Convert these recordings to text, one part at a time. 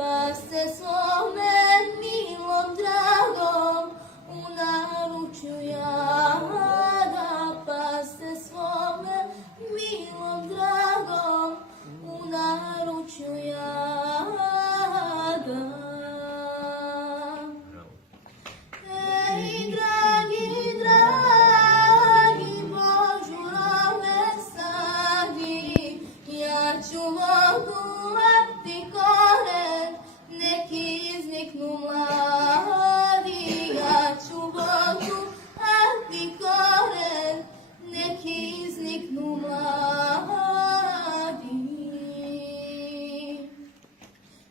Pa se svome milom dragom u naručju jada, pa se svome milom dragom u naručju jada. Ej, dragi, dragi, božurove sadi, ja ću voduvati koren, neki izniknu mladi. Ja ću voduvati koren, neki izniknu mladi.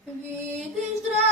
Vidiš, dragi,